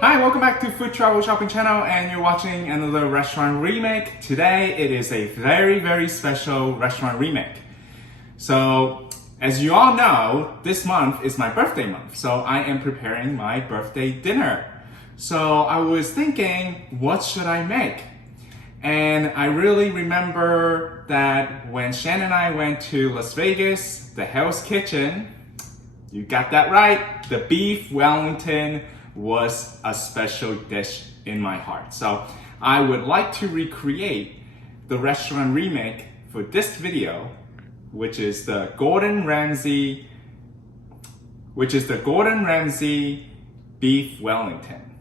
Hi, welcome back to Food Travel Shopping Channel, and you're watching another restaurant remake. Today it is a very special restaurant remake. So as you all know, this month is my birthday month, so I am preparing my birthday dinner. So I was thinking, what should I make? And I really remember that when Shannon and I went to Las Vegas, the Hell's Kitchen, you got that right, the beef Wellington was a special dish in my heart. So I would like to recreate the restaurant remake for this video, which is the Gordon Ramsay beef Wellington.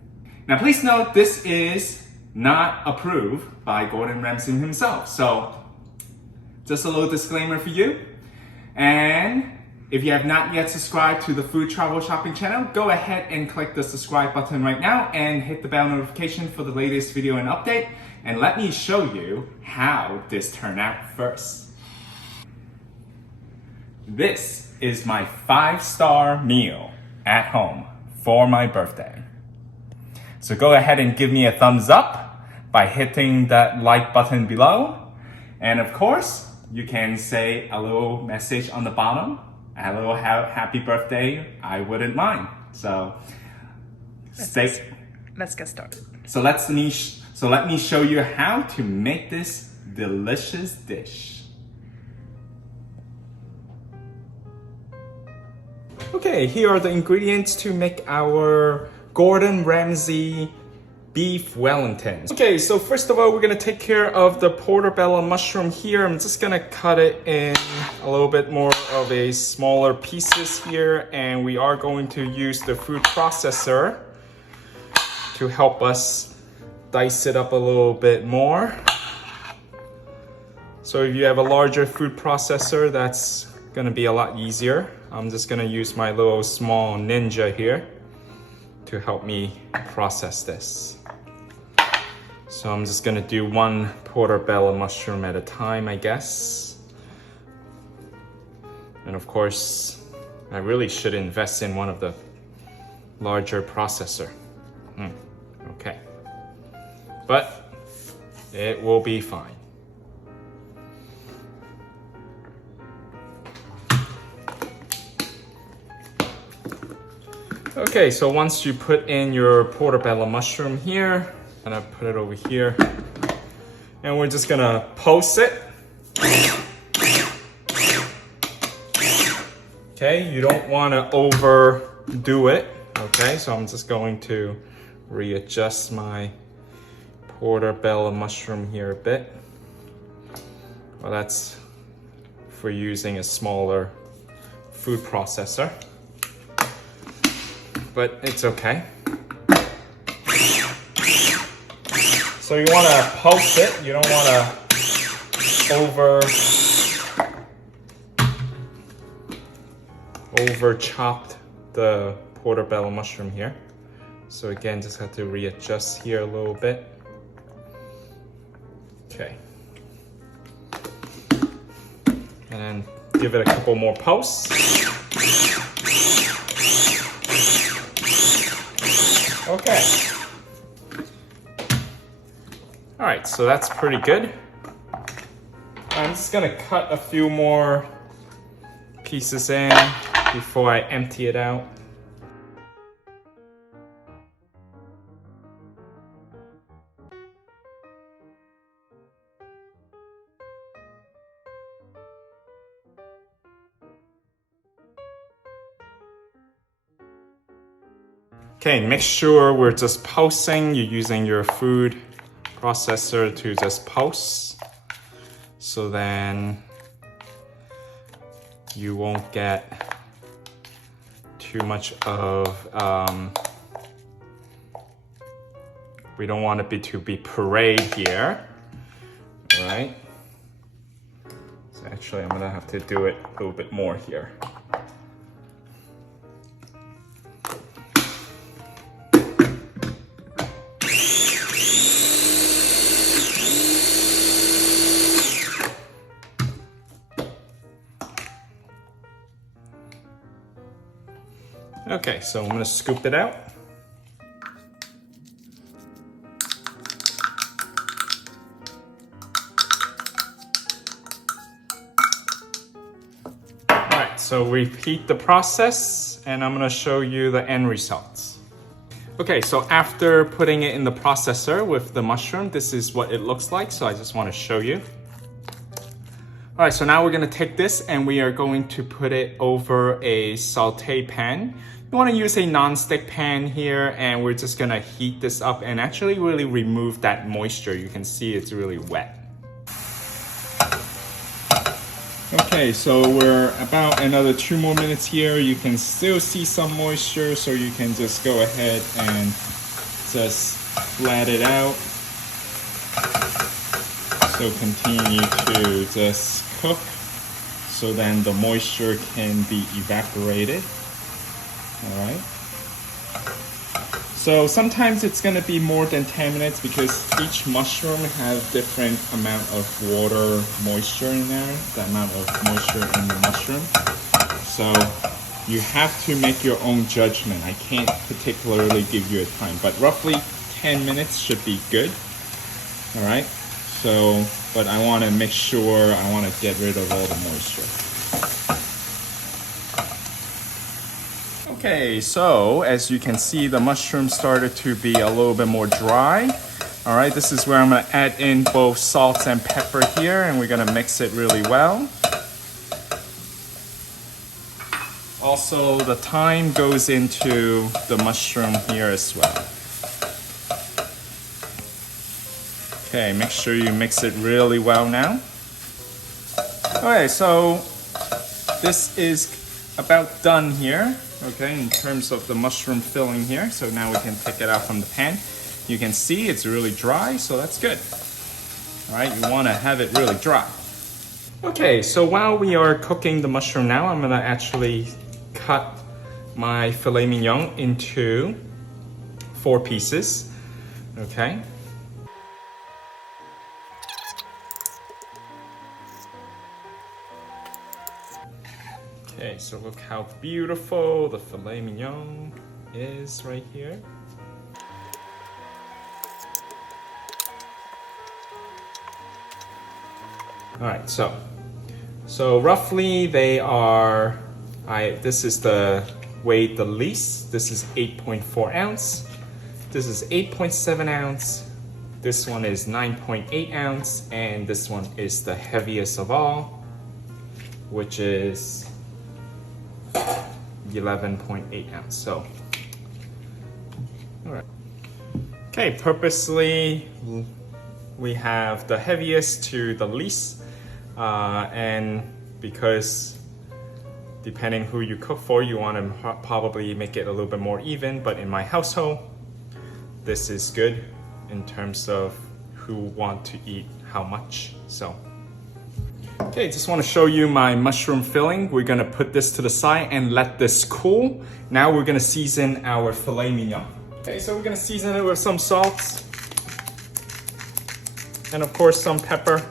Now please note, this is not approved by Gordon Ramsay himself. So just a little disclaimer for you. And if you have not yet subscribed to the Food Travel Shopping channel, go ahead and click the subscribe button right now and hit the bell notification for the latest video and update. And let me show you how this turned out first. This is my 5-star meal at home for my birthday. So go ahead and give me a thumbs up by hitting that like button below. And of course, you can say a little message on the bottom. A little happy birthday, I wouldn't mind. So let's get started. So let me show you how to make this delicious dish. Okay, here are the ingredients to make our Gordon Ramsay beef Wellington. Okay, so first of all, we're gonna take care of the portobello mushroom here. I'm just gonna cut it in a little bit more of a smaller pieces here, and we are going to use the food processor to help us dice it up a little bit more. So if you have a larger food processor, that's gonna be a lot easier. I'm just gonna use my little small Ninja here to help me process this. So I'm just gonna do one portobello mushroom at a time, I guess. And of course, I really should invest in one of the larger processor. Okay. But it will be fine. Okay, so once you put in your portobello mushroom here, I'm gonna put it over here, and we're just gonna pulse it. Okay, you don't wanna overdo it. Okay, so I'm just going to readjust my portobello mushroom here a bit. Well, that's for using a smaller food processor, but it's okay. So you want to pulse it, you don't want to over chop the portobello mushroom here. So again, just have to readjust here a little bit. Okay. And then give it a couple more pulses. Okay. All right, so that's pretty good. I'm just gonna cut a few more pieces in before I empty it out. Okay, make sure we're just pulsing. You're using your food processor to just pulse, so then you won't get too much of, we don't want it to be puree here, all right? So actually I'm gonna have to do it a little bit more here. Okay, so I'm gonna scoop it out. so repeat the process and I'm gonna show you the end results. Okay, so after putting it in the processor with the mushroom, this is what it looks like. So I just wanna show you. All right, so now we're gonna take this and we are going to put it over a saute pan. You wanna use a non-stick pan here and we're just gonna heat this up and actually really remove that moisture. You can see it's really wet. Okay, so we're about another 2 more minutes here. You can still see some moisture, so you can just go ahead and just flat it out. So continue to just cook, so then the moisture can be evaporated. All right. So sometimes it's gonna be more than 10 minutes because each mushroom has different amount of water moisture in there, the amount of moisture in the mushroom. So you have to make your own judgment. I can't particularly give you a time, but roughly 10 minutes should be good. All right. So, but I wanna make sure, I wanna get rid of all the moisture. Okay, so as you can see, the mushroom started to be a little bit more dry. All right, this is where I'm gonna add in both salt and pepper here, and we're gonna mix it really well. Also, the thyme goes into the mushroom here as well. Okay, make sure you mix it really well now. Okay, so this is about done here. Okay, in terms of the mushroom filling here. So now we can take it out from the pan. You can see it's really dry, so that's good. All right, you wanna have it really dry. Okay, so while we are cooking the mushroom now, I'm gonna actually cut my filet mignon into 4 pieces, okay? Okay, so look how beautiful the filet mignon is right here. All right, so roughly they are, this is the weight the least. This is 8.4 ounce. This is 8.7 ounce. This one is 9.8 ounce, and this one is the heaviest of all, which is 11.8 ounce. So, all right. Okay, purposely we have the heaviest to the least, and because depending who you cook for, you want to probably make it a little bit more even. But in my household, this is good in terms of who want to eat how much. So. Okay, just want to show you my mushroom filling. We're gonna put this to the side and let this cool. Now we're gonna season our filet mignon. Okay, so we're gonna season it with some salt and of course some pepper.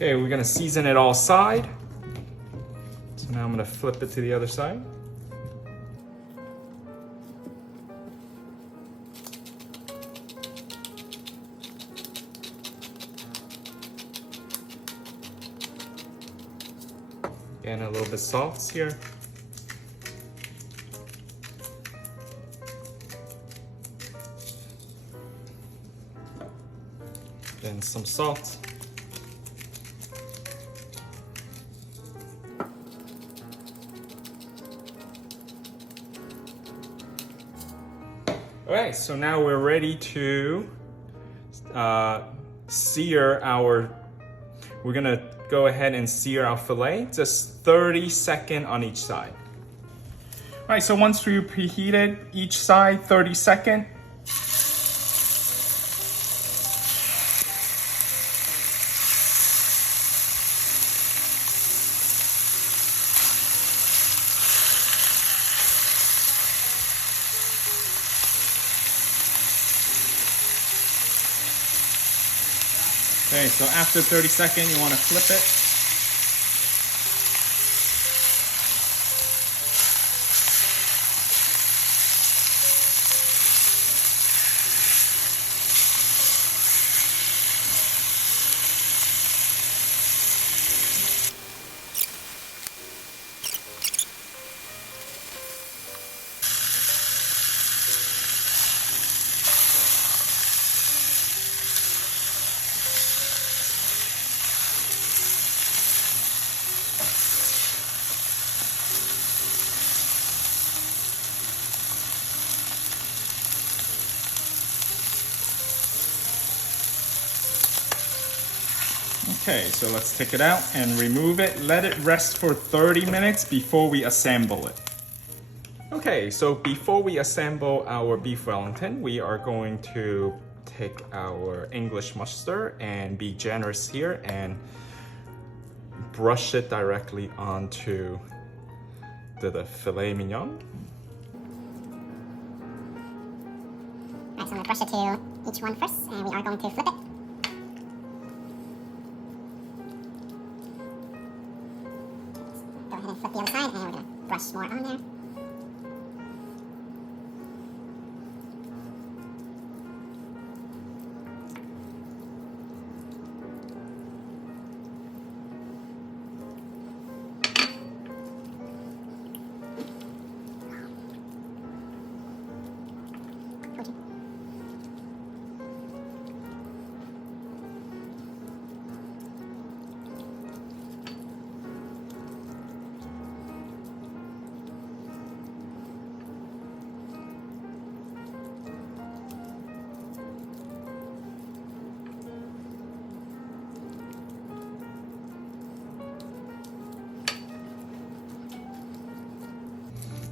Okay, we're gonna season it all side. So now I'm gonna flip it to the other side. And a little bit of salt here. Then some salt. All right, so now we're ready to sear our, we're gonna go ahead and sear our filet, just 30 seconds on each side. All right, so once we preheated each side 30 seconds, okay, so after 30 seconds, you want to flip it. Okay, so let's take it out and remove it. Let it rest for 30 minutes before we assemble it. Okay, so before we assemble our beef Wellington, we are going to take our English mustard and be generous here and brush it directly onto the filet mignon. Alright, so I'm going to brush it to each one first, and we are going to flip it. Go ahead and flip the other side, and we're going to brush more on there.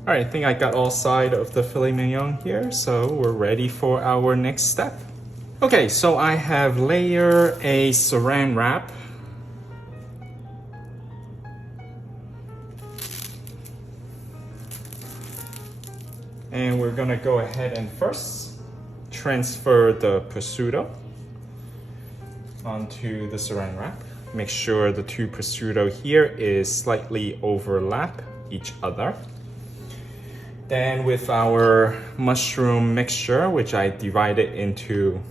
All right, I think I got all sides of the filet mignon here, so we're ready for our next step. Okay, so I have layered a saran wrap. And we're gonna go ahead and first transfer the prosciutto onto the saran wrap. Make sure the two prosciutto here is slightly overlap each other. Then with our mushroom mixture, which I divided into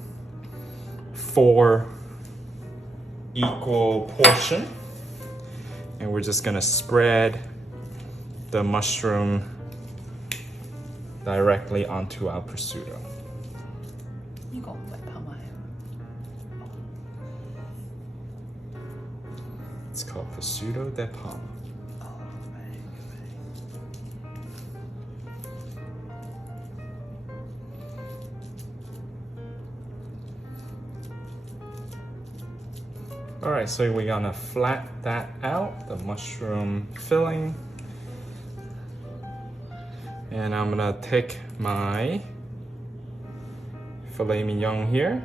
4 equal portions, and we're just gonna spread the mushroom directly onto our prosciutto. It's called prosciutto de Parma. All right, so we're gonna flat that out, the mushroom filling. And I'm gonna take my filet mignon here,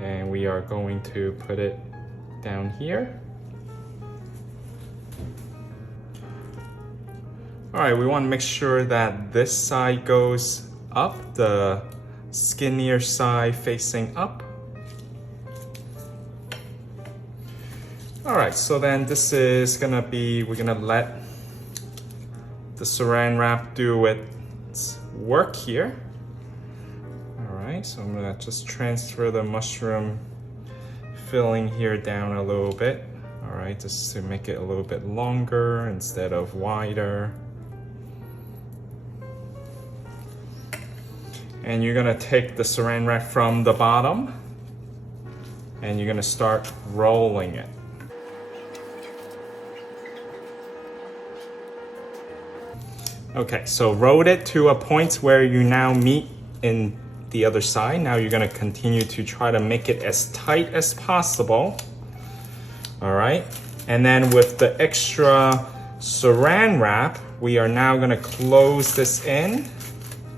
and we are going to put it down here. All right, we wanna make sure that this side goes up, the skinnier side facing up. All right, so then this is gonna be, we're gonna let the saran wrap do its work here. All right, so I'm gonna just transfer the mushroom filling here down a little bit. All right, just to make it a little bit longer instead of wider. And you're gonna take the saran wrap from the bottom and you're gonna start rolling it. Okay, so roll it to a point where you now meet in the other side. Now you're gonna continue to try to make it as tight as possible. All right, and then with the extra saran wrap, we are now gonna close this in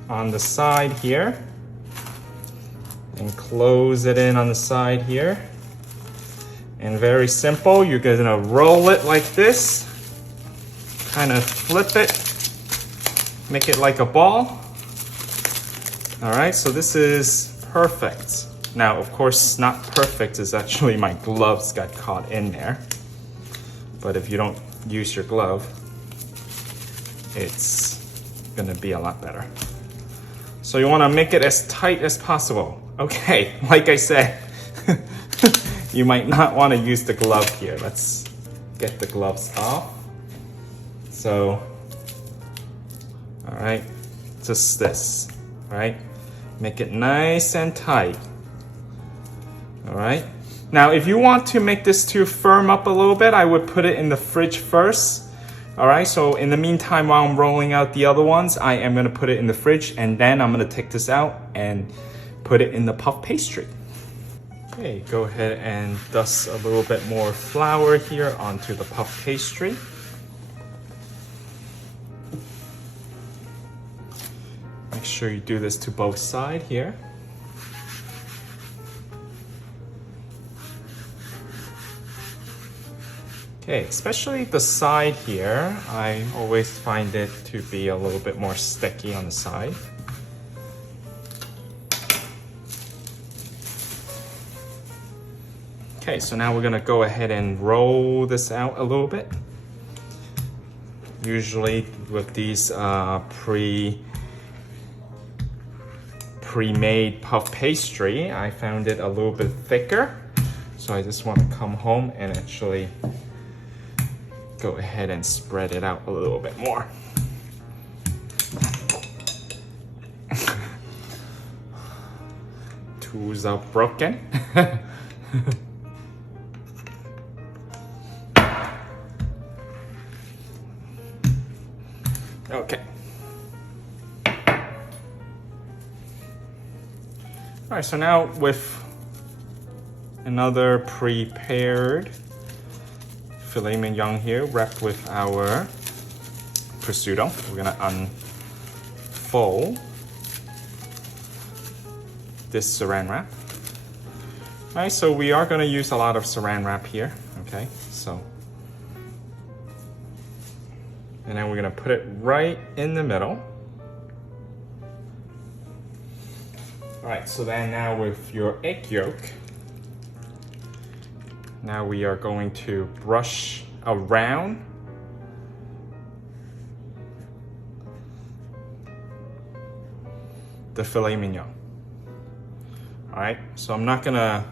on the side here. And close it in on the side here. And very simple, you're gonna roll it like this. Kind of flip it. Make it like a ball. All right, so this is perfect. Now, of course, not perfect is actually my gloves got caught in there. But if you don't use your glove, it's gonna be a lot better. So you wanna make it as tight as possible. Okay, like I said, you might not wanna use the glove here. Let's get the gloves off. So, all right, just this, all right? Make it nice and tight, all right? Now, if you want to make this to firm up a little bit, I would put it in the fridge first, all right? So in the meantime, while I'm rolling out the other ones, I am gonna put it in the fridge and then I'm gonna take this out and put it in the puff pastry. Okay, go ahead and dust a little bit more flour here onto the puff pastry. Make sure you do this to both sides here. Okay, especially the side here, I always find it to be a little bit more sticky on the side. Okay, so now we're gonna go ahead and roll this out a little bit. Usually with these pre-made puff pastry, I found it a little bit thicker. So I just want to come home and actually go ahead and spread it out a little bit more. Tools are broken. Okay. All right, so now with another prepared filet mignon here, wrapped with our prosciutto, we're gonna unfold this saran wrap. All right, so we are gonna use a lot of saran wrap here, okay? So, and then we're gonna put it right in the middle. All right, so then now with your egg yolk, now we are going to brush around the filet mignon. All right, so I'm not gonna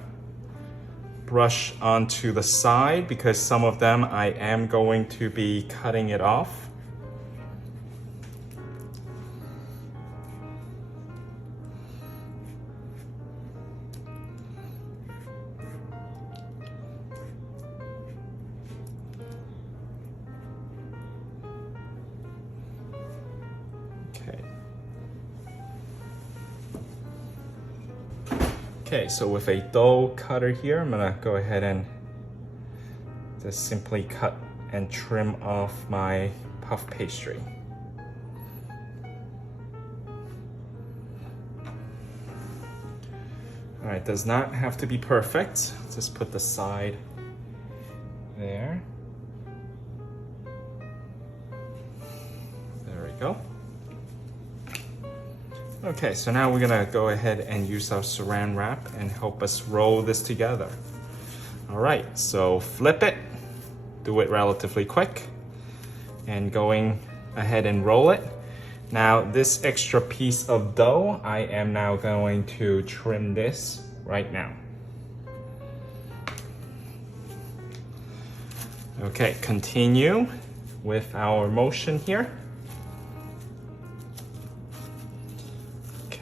brush onto the side because some of them I am going to be cutting it off. Okay, so with a dough cutter here, I'm gonna go ahead and just simply cut and trim off my puff pastry. All right, does not have to be perfect. Just put the side there. There we go. Okay, so now we're gonna go ahead and use our saran wrap and help us roll this together. All right, so flip it, do it relatively quick, and going ahead and roll it. Now this extra piece of dough, I am now going to trim this right now. Okay, continue with our motion here.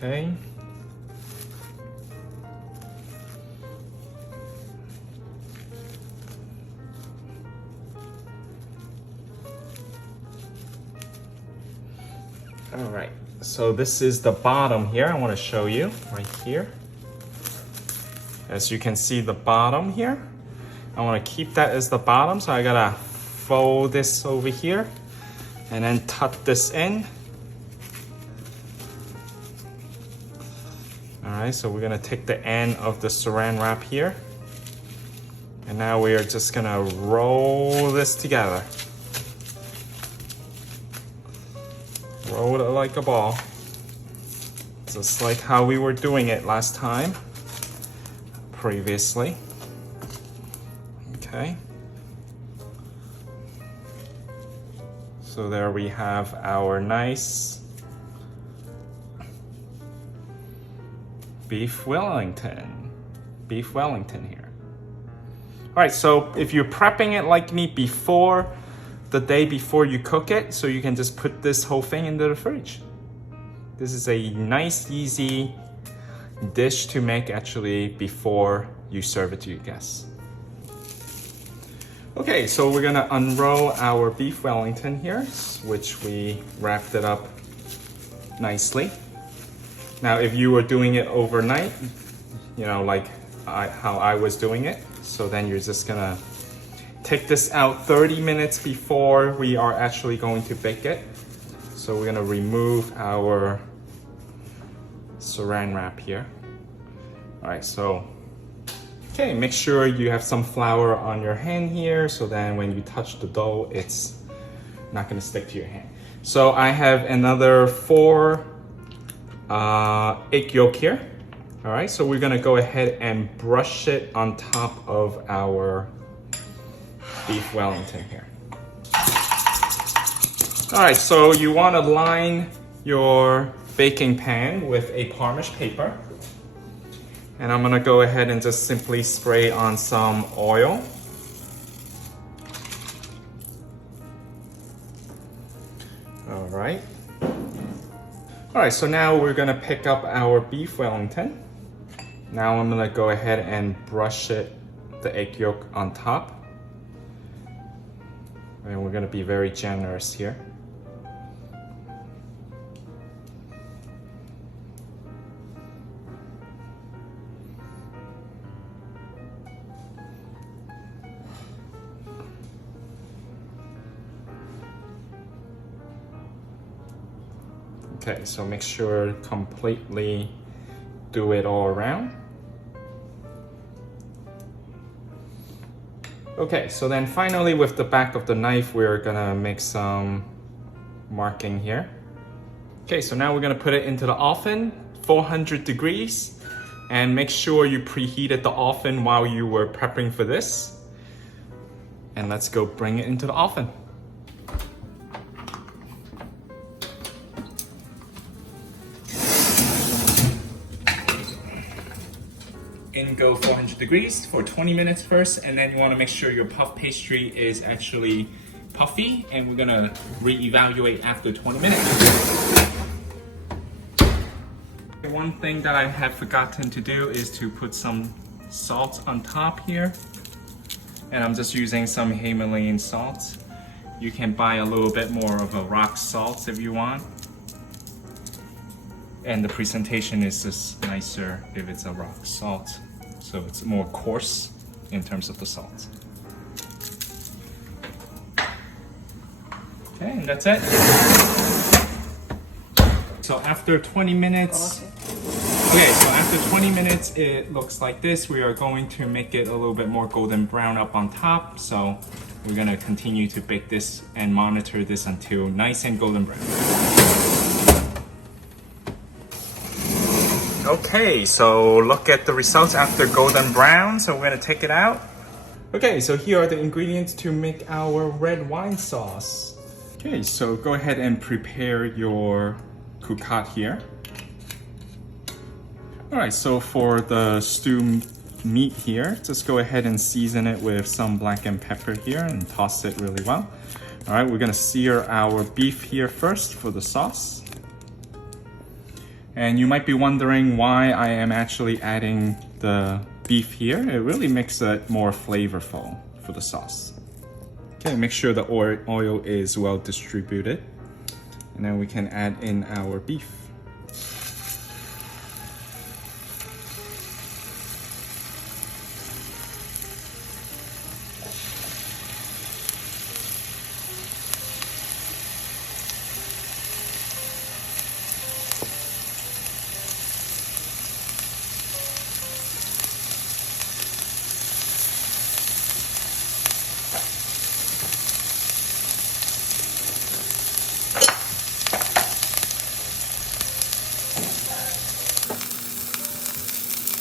Okay. All right, so this is the bottom here. I want to show you right here. As you can see the bottom here. I want to keep that as the bottom, so I gotta fold this over here and then tuck this in. All right, so we're gonna take the end of the saran wrap here. And now we are just gonna roll this together. Roll it like a ball. Just like how we were doing it last time, previously. Okay. So there we have our nice Beef Wellington here. All right, so if you're prepping it like me before, the day before you cook it, so you can just put this whole thing into the fridge. This is a nice, easy dish to make actually before you serve it to your guests. Okay, so we're gonna unroll our Beef Wellington here, which we wrapped it up nicely. Now, if you were doing it overnight, you know, like how I was doing it. So then you're just gonna take this out 30 minutes before we are actually going to bake it. So we're gonna remove our saran wrap here. All right, so, okay, make sure you have some flour on your hand here so then when you touch the dough, it's not gonna stick to your hand. So I have another 4 egg yolk here. All right, so we're gonna go ahead and brush it on top of our beef Wellington here. All right, so you wanna line your baking pan with a Parmesan paper. And I'm gonna go ahead and just simply spray on some oil. All right. All right, so now we're gonna pick up our beef Wellington. Now I'm gonna go ahead and brush it, the egg yolk on top. And we're gonna be very generous here. Okay, so make sure completely do it all around. Okay, so then finally with the back of the knife, we're gonna make some marking here. Okay, so now we're gonna put it into the oven, 400 degrees, and make sure you preheated the oven while you were prepping for this. And let's go bring it into the oven. In go 400 degrees for 20 minutes first, and then you want to make sure your puff pastry is actually puffy, and we're gonna reevaluate after 20 minutes. One thing that I have forgotten to do is to put some salt on top here, and I'm just using some Himalayan salt. You can buy a little bit more of a rock salt if you want. And the presentation is just nicer if it's a rock salt. So it's more coarse in terms of the salt. Okay, and that's it. So after 20 minutes, it looks like this. We are going to make it a little bit more golden brown up on top. So we're gonna continue to bake this and monitor this until nice and golden brown. Okay, so look at the results after golden brown. So we're gonna take it out. Okay, so here are the ingredients to make our red wine sauce. Okay, so go ahead and prepare your CopyCat here. All right, so for the stew meat here, just go ahead and season it with some blackened pepper here and toss it really well. All right, we're gonna sear our beef here first for the sauce. And you might be wondering why I am actually adding the beef here. It really makes it more flavorful for the sauce. Okay, make sure the oil is well distributed. And then we can add in our beef.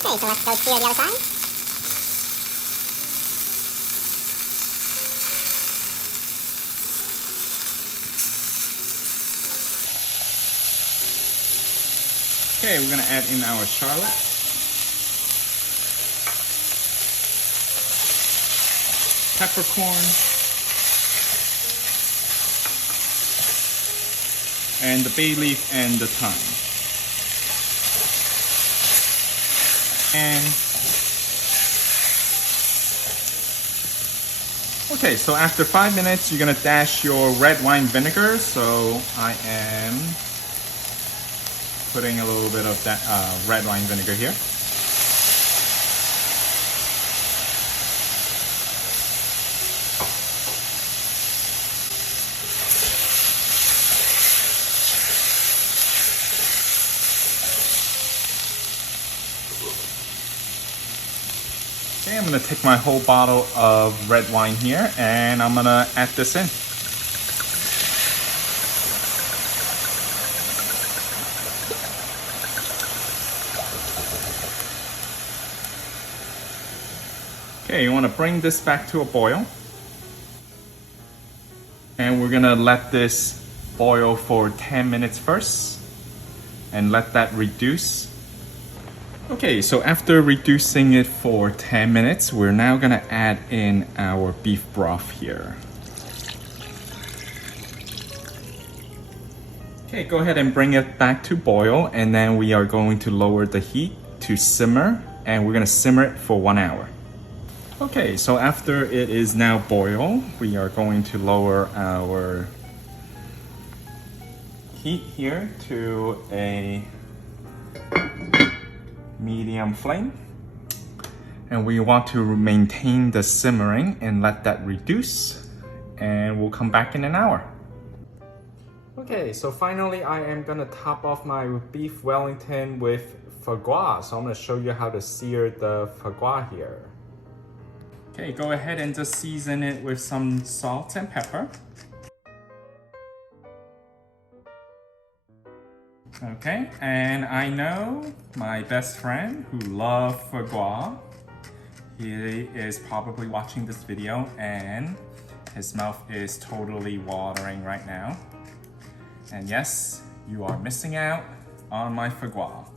Okay, so let's go sear the other side. Okay, we're gonna add in our shallot. Peppercorn. And the bay leaf and the thyme. And okay, so after 5 minutes, you're gonna dash your red wine vinegar. So I am putting a little bit of that red wine vinegar here. I'm gonna take my whole bottle of red wine here and I'm gonna add this in. Okay, you wanna bring this back to a boil. And we're gonna let this boil for 10 minutes first and let that reduce. Okay, so after reducing it for 10 minutes, we're now gonna add in our beef broth here. Okay, go ahead and bring it back to boil, and then we are going to lower the heat to simmer, and we're gonna simmer it for 1 hour. Okay, so after it is now boiled, we are going to lower our heat here to a medium flame, and we want to maintain the simmering and let that reduce, and we'll come back in an hour. Okay, so finally I am gonna top off my beef Wellington with Fagua. So I'm gonna show you how to sear the Fagua here. Okay, go ahead and just season it with some salt and pepper. Okay, and I know my best friend who loves Fagua. He is probably watching this video and his mouth is totally watering right now. And yes, you are missing out on my Fagua.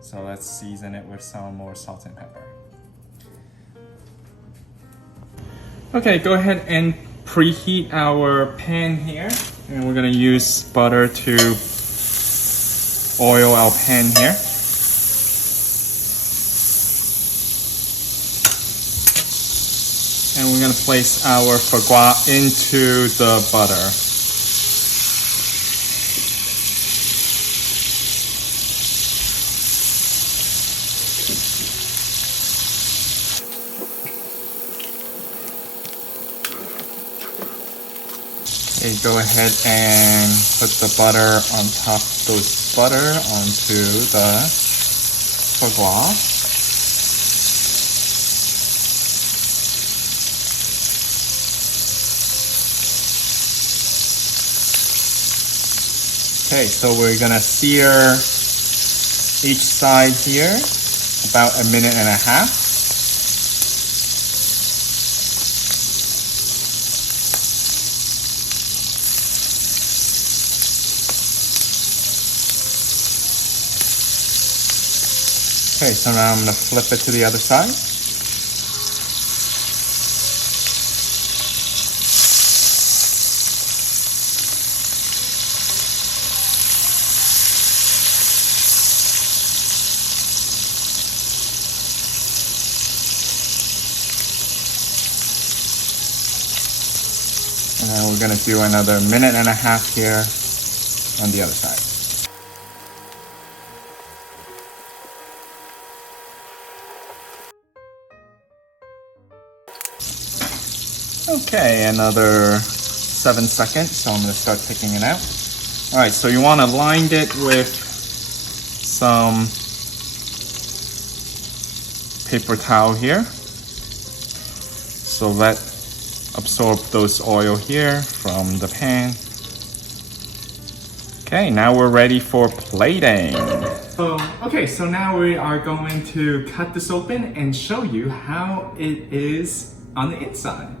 So let's season it with some more salt and pepper. Okay, go ahead and preheat our pan here. And we're gonna use butter to oil our pan here. And we're gonna place our Fagua into the butter. Okay, go ahead and put the butter on top, those butter onto the Fagua. Okay, so we're gonna sear each side here about 1.5 minutes. Okay, so now I'm gonna flip it to the other side. And then we're gonna do another 1.5 minutes here on the other side. Okay, another 7 seconds, so I'm gonna start taking it out. All right, so you wanna line it with some paper towel here. So let absorb those oil here from the pan. Okay, now we're ready for plating. Okay, so now we are going to cut this open and show you how it is on the inside.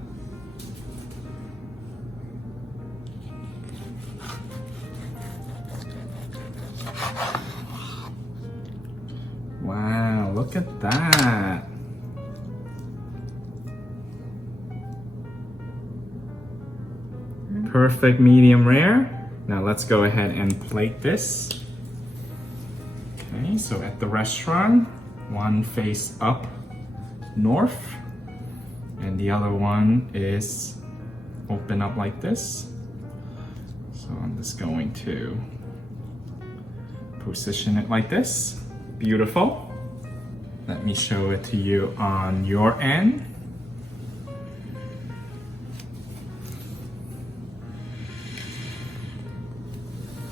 Wow, look at that. Perfect medium rare. Now let's go ahead and plate this. Okay, so at the restaurant, one face up north and the other one is open up like this. So I'm just going to position it like this. Beautiful. Let me show it to you on your end.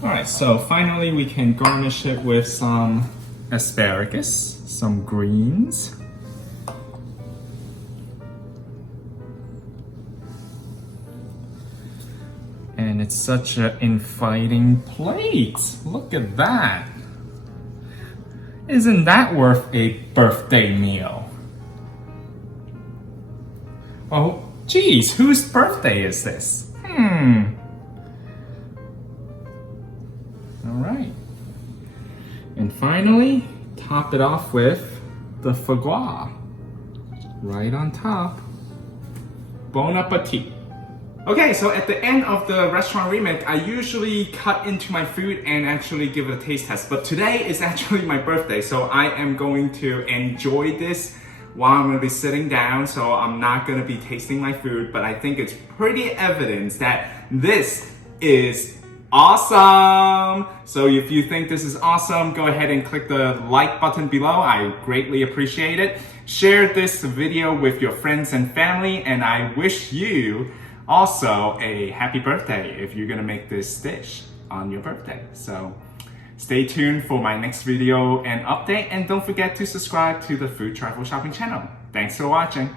All right, so finally we can garnish it with some asparagus, some greens. it's such an inviting plate. Look at that. Isn't that worth a birthday meal? Oh, geez, whose birthday is this? All right. And finally, top it off with the Fagua. Right on top. Bon appetit. Okay, so at the end of the restaurant remake, I usually cut into my food and actually give it a taste test. But today is actually my birthday, so I am going to enjoy this while I'm gonna be sitting down. So I'm not gonna be tasting my food, but I think it's pretty evident that this is awesome. So if you think this is awesome, go ahead and click the like button below. I greatly appreciate it. Share this video with your friends and family, and I wish you also a happy birthday if you're gonna make this dish on your birthday. So stay tuned for my next video and update, and don't forget to subscribe to the Food Travel Shopping channel. Thanks for watching.